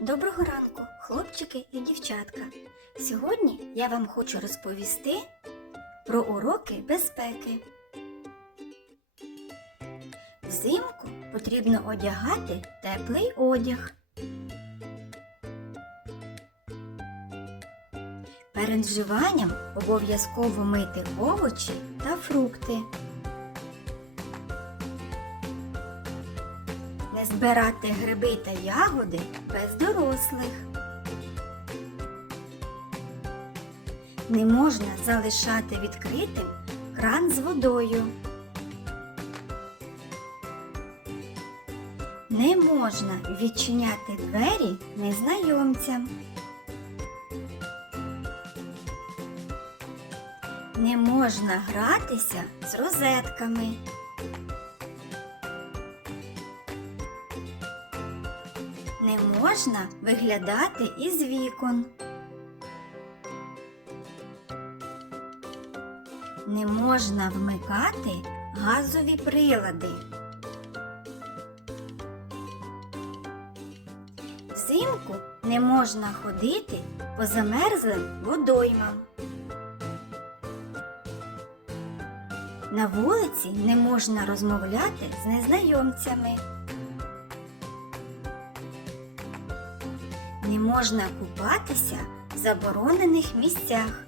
Доброго ранку, хлопчики і дівчатка. Сьогодні я вам хочу розповісти про уроки безпеки. Взимку потрібно одягати теплий одяг. Перед вживанням обов'язково мити овочі та фрукти. Не збирати гриби та ягоди без дорослих. Не можна залишати відкритим кран з водою. Не можна відчиняти двері незнайомцям. Не можна гратися з розетками. Не можна виглядати із вікон. Не можна вмикати газові прилади. Взимку не можна ходити по замерзлим водоймам. На вулиці не можна розмовляти з незнайомцями. Не можна купатися в заборонених місцях.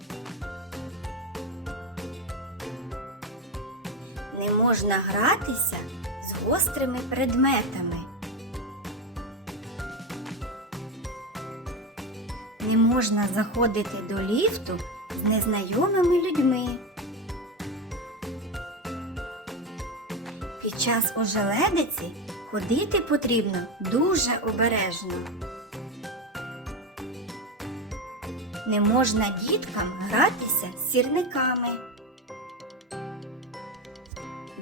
Не можна гратися з гострими предметами. Не можна заходити до ліфту з незнайомими людьми. Під час ожеледиці ходити потрібно дуже обережно. Не можна діткам гратися з сірниками.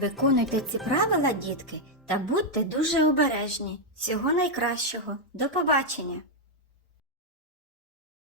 Виконуйте ці правила, дітки, та будьте дуже обережні. Всього найкращого. До побачення!